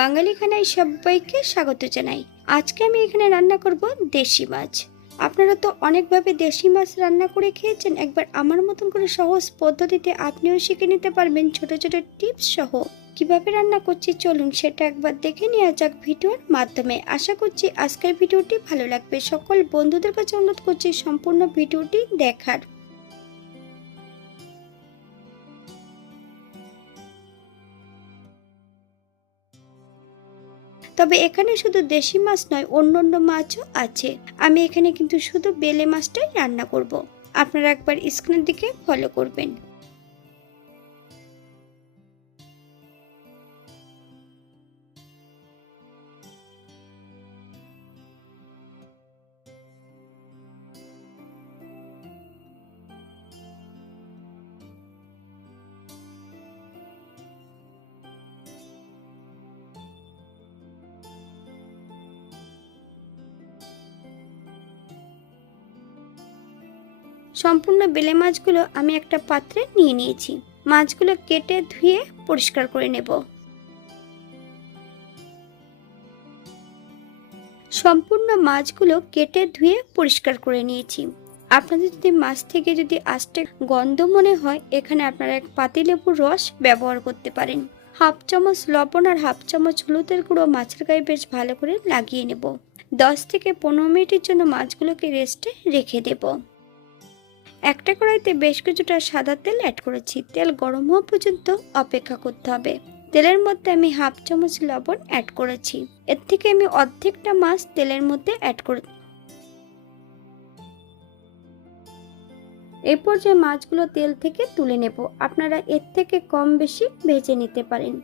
বাঙালি খানায় সবাইকে স্বাগত জানাই। আজকে আমি এখানে রান্না করব দেশি মাছ। আপনারা তো অনেকভাবে দেশি মাছ রান্না করে খেয়েছেন, একবার আমার মতন করে সহজ পদ্ধতিতে আপনিও শিখে নিতে পারবেন ছোট ছোট টিপস সহ। কিভাবে রান্না করছি চলুন সেটা একবার দেখে নেওয়া যাক ভিডিওর মাধ্যমে। আশা করছি আজকের ভিডিওটি ভালো লাগবে। সকল বন্ধুদের কাছে অনুরোধ করছি সম্পূর্ণ ভিডিওটি দেখার। তবে এখানে শুধু দেশি মাছ নয়, অন্য মাছও আছে। আমি এখানে কিন্তু শুধু বেলে মাছটাই রান্না করব। আপনারা একবার স্ক্রিনের দিকে ফলো করবেন। সম্পূর্ণ বেলে মাছগুলো আমি একটা পাত্রে নিয়ে নিয়েছি। মাছগুলো কেটে ধুয়ে পরিষ্কার করে নেব। সম্পূর্ণ মাছগুলো কেটে ধুয়ে পরিষ্কার করে নিয়েছি। আপনাদের যদি মাছ থেকে যদি আস্তে গন্ধ মনে হয়, এখানে আপনারা এক পাতিলেবুর রস ব্যবহার করতে পারেন। হাফ চামচ লবণ আর হাফ চামচ হলুদের গুঁড়ো মাছের গায়ে বেশ ভালো করে লাগিয়ে নেব। 10 থেকে 15 মিনিটের জন্য মাছগুলোকে রেস্টে রেখে দেব। একটা কড়াইতে বেশ কিছুটা সাদা তেল অ্যাড করেছি। তেল গরম হওয়া পর্যন্ত অপেক্ষা করতে হবে। তেলের মধ্যে আমি হাফ চামচ লবণ অ্যাড করেছি। এর থেকে আমি অর্ধেকটা মাছ তেলের মধ্যে অ্যাড করে এই পর্যায়ে মাছগুলো তেল থেকে তুলে নেব। আপনারা এর থেকে কম বেশি ভেজে নিতে পারেন।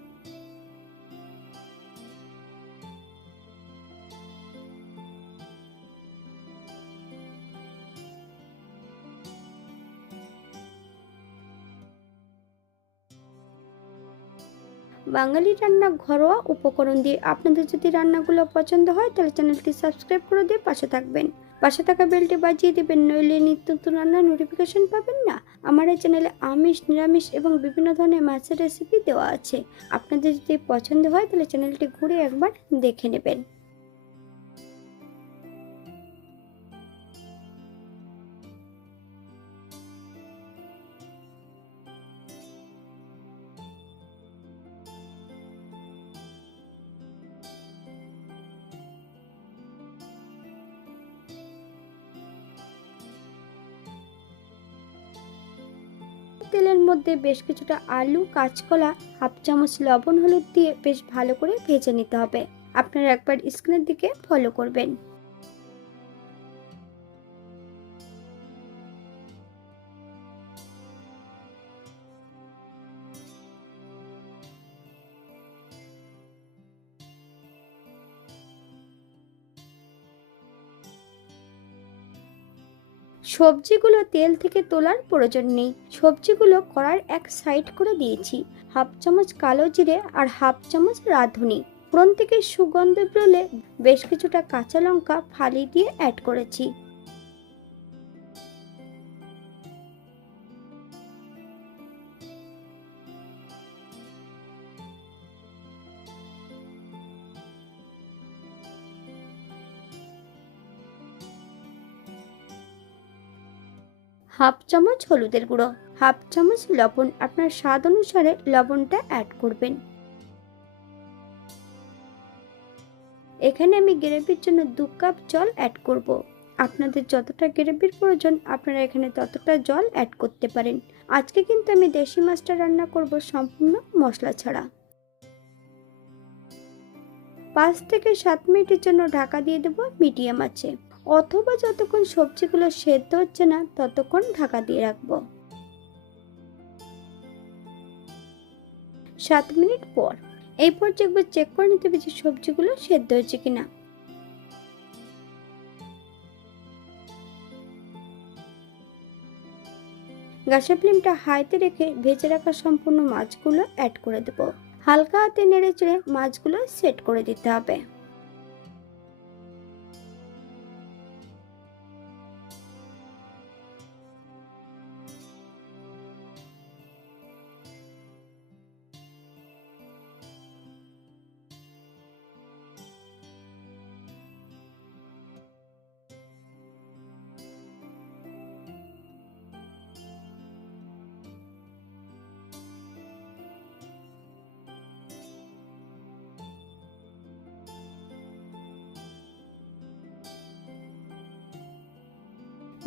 বাঙালি রান্না ঘরোয়া উপকরণ দিয়ে আপনাদের যদি রান্নাগুলো পছন্দ হয় তাহলে চ্যানেলটি সাবস্ক্রাইব করে দিয়ে পাশে থাকবেন। পাশে থাকা বেলটি বাজিয়ে দেবেন, নইলে নিত্য নতুন রান্নার নোটিফিকেশন পাবেন না। আমার এই চ্যানেলে আমিষ, নিরামিষ এবং বিভিন্ন ধরনের মাছের রেসিপি দেওয়া আছে। আপনাদের যদি পছন্দ হয় তাহলে চ্যানেলটি ঘুরে একবার দেখে নেবেন। তেলের মধ্যে বেশ কিছুটা আলু, কাঁচকলা, হাফ চামচ লবণ হলুদ দিয়ে বেশ ভালো করে ভেজে নিতে হবে। আপনারা একবার স্ক্রিনের দিকে ফলো করবেন। সবজিগুলো তেল থেকে তোলার প্রয়োজন নেই। সবজিগুলো কড়ার এক সাইড করে দিয়েছি। হাফ চামচ কালো জিরে আর হাফ চামচ রাঁধুনি ফোড়ন থেকে সুগন্ধ বেরোলে বেশ কিছুটা কাঁচা লঙ্কা ফালি দিয়ে অ্যাড করেছি। হাফ চামচ হলুদের গুঁড়ো, হাফ চামচ লবণ, আপনার স্বাদ অনুসারে লবণটা অ্যাড করবেন। এখানে আমি গ্রেভির জন্য 2 কাপ জল অ্যাড করব। আপনাদের যতটা গ্রেভির প্রয়োজন আপনারা এখানে ততটা জল অ্যাড করতে পারেন। আজকে কিন্তু আমি দেশি মাছটা রান্না করব সম্পূর্ণ মশলা ছাড়া। 5 থেকে 7 মিনিটের জন্য ঢাকা দিয়ে দেব মিডিয়াম আঁচে, অথবা যতক্ষণ সবজিগুলো সেদ্ধ হচ্ছে না ততক্ষণ ঢাকা দিয়ে রাখবো। 7 মিনিট পর এই পর্যায়ে একবার চেক করে নিতে হবে যে সবজিগুলো সেদ্ধ হয়েছে কিনা। গ্যাসের ফ্লেমটা হাইতে রেখে ভেজে রাখা সম্পূর্ণ মাছগুলো অ্যাড করে দেব। হালকা হাতে নেড়ে চেড়ে মাছগুলো সেট করে দিতে হবে।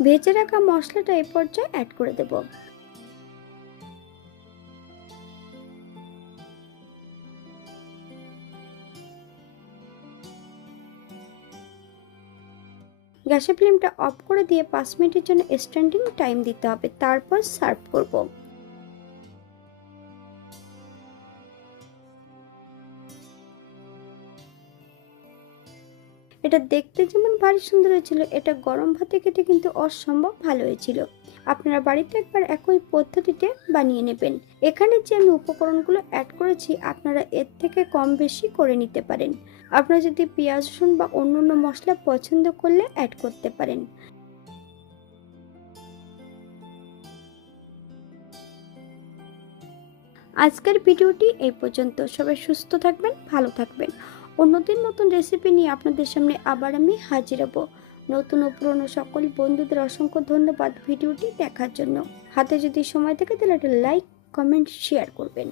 ভেজে রাখা মশলাটা এই পর্যায়ে অ্যাড করে দেব। গ্যাসের ফ্লেমটা অফ করে দিয়ে 5 মিনিটের জন্য স্ট্যান্ডিং টাইম দিতে হবে, তারপর সার্ভ করব। এটা দেখতে যেমন ভারী সুন্দর হয়েছিল, এটা গরম ভাতে খেতে কিন্তু অসম্ভব ভালো হয়েছিল। আপনারা বাড়িতে একবার একই পদ্ধতিতে বানিয়ে নেবেন। এখানে যে আমি উপকরণগুলো অ্যাড করেছি আপনারা এর থেকে কম বেশি করে নিতে পারেন। আপনারা যদি পেঁয়াজ রসুন বা অন্যান্য মশলা পছন্দ করলে অ্যাড করতে পারেন। আজকের ভিডিওটি এই পর্যন্ত। সবাই সুস্থ থাকবেন, ভালো থাকবেন। অন্যদিন নতুন রেসিপি নিয়ে আপনাদের সামনে আবার আমি হাজির হব। নতুন ও পুরনো সকল বন্ধুদের অসংখ্য ধন্যবাদ ভিডিওটি দেখার জন্য। হাতে যদি সময় থাকে তাহলে একটা লাইক, কমেন্ট, শেয়ার করবেন।